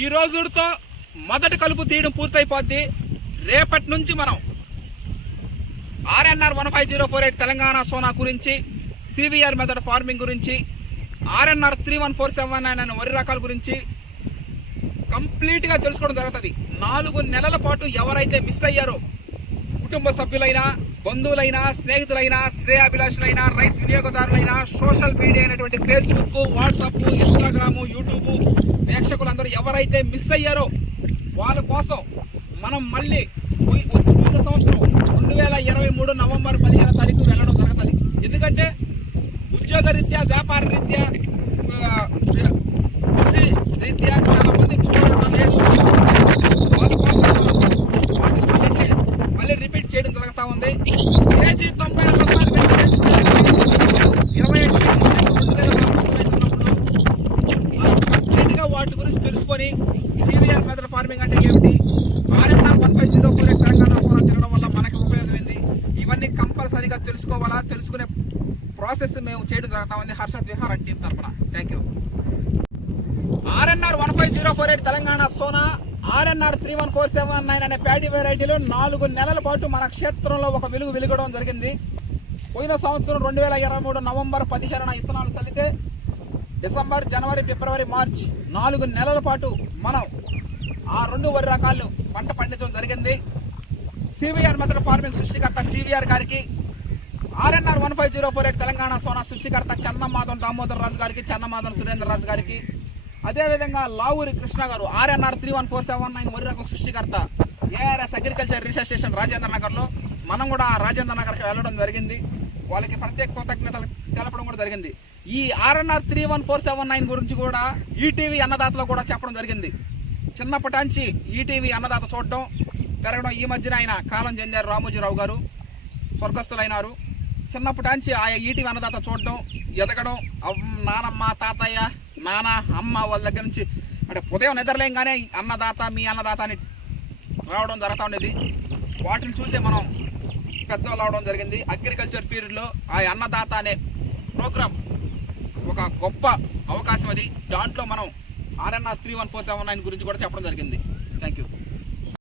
ఈ రోజుతో మొదటి కలుపు తీయడం పూర్తయిపోద్ది. రేపటి నుంచి మనం RNR 15048 తెలంగాణ సోనా గురించి, CVR మెథడ్ ఫార్మింగ్ గురించి, RNR 31479 అనే వరి రకాల గురించి కంప్లీట్గా తెలుసుకోవడం జరుగుతుంది. 4 నెలల పాటు ఎవరైతే మిస్ అయ్యారో, కుటుంబ సభ్యులైనా, బంధువులైనా, స్నేహితులైనా, శ్రేయాభిలాషులైనా, రైస్ వినియోగదారులైనా, సోషల్ మీడియా అయినటువంటి ఫేస్బుక్, వాట్సాప్, ఇన్స్టాగ్రామ్, యూట్యూబ్ ప్రేక్షకులందరూ ఎవరైతే మిస్ అయ్యారో వాళ్ళ కోసం మనం మళ్ళీ పోయిన సంవత్సరం 2023 నవంబర్ 15వ తారీఖు వెళ్ళడం జరుగుతుంది. ఎందుకంటే ఉద్యోగ రీత్యా, వ్యాపార రీత్యా, కృషి రీత్యా చాలా మంది చూడడం లేదు. వాళ్ళ కోసం మళ్ళీ రిపీట్ చేయడం జరుగుతూ ఉంది. కేజీ 96 రూపాయలు పెట్టి 25 కంప్లీట్గా వాటి గురించి తెలుసుకొని, CVR మెథడ్ ఫార్మింగ్ అంటే ఏమిటి, RNR 15048 తెలంగాణ సోనా తినడం వల్ల మనకి ఉపయోగం ఏంది, ఇవన్నీ కంపల్సరీగా తెలుసుకోవాలా. తెలుసుకునే ప్రాసెస్ మేము చేయడం జరుగుతూ ఉంది హర్షత్ విహార్ టీం తరఫున. Thank you. RNR 15048 Telangana Sona, RNR 31479 అనే ప్యాడీ వెరైటీలో 4 నెలల పాటు మన క్షేత్రంలో ఒక వెలుగడం జరిగింది. పోయిన సంవత్సరం 2023 నవంబర్ 15న ఇత్తనాలు చల్లితే డిసెంబర్, జనవరి, ఫిబ్రవరి, మార్చ్ 4 నెలల పాటు మనం ఆ 2 వరి రకాలు పంట పండించడం జరిగింది. CVR మెథడ్ ఫార్మింగ్ సృష్టికర్త CVR గారికి, RNR 15048 తెలంగాణ సోనా సృష్టికర్త చెన్నమాధం దామోదర్ రాజు గారికి, చెన్నమాధం సురేంద్ర రాజు గారికి, అదేవిధంగా లావూరి కృష్ణ గారు RNR 31479 వరి రకం సృష్టికర్త, ARS agriculture research station Rajendra నగర్లో మనం కూడా రాజేంద్ర నగర్కి వెళ్ళడం జరిగింది. వాళ్ళకి ప్రత్యేక కృతజ్ఞతలు తెలపడం కూడా జరిగింది. ఈ RNR 31479 గురించి కూడా ఈటీవీ అన్నదాతలో కూడా చెప్పడం జరిగింది. చిన్నప్పటాంచి ఈటీవీ అన్నదాత చూడడం పెరగడం, ఈ మధ్యన ఆయన కాలం చెందారు రామోజీరావు గారు, స్వర్గస్థులైనారు. చిన్నప్పటాంచి ఆ ఈటీవీ అన్నదాత చూడడం, ఎదగడం, నానమ్మ, తాతయ్య, నాన్న, అమ్మ వాళ్ళ దగ్గర నుంచి అంటే ఉదయం నిద్రలేంగానే అన్నదాత, మీ అన్నదాత అని రావడం జరుగుతూ ఉండేది. వాటిని చూసే మనం పెద్దవాళ్ళు అవడం జరిగింది. అగ్రికల్చర్ ఫీల్డ్లో ఆ అన్నదాత అనే ప్రోగ్రామ్ ఒక గొప్ప అవకాశం అది. దాంట్లో మనం RNR 31479 గురించి కూడా చెప్పడం జరిగింది. Thank you.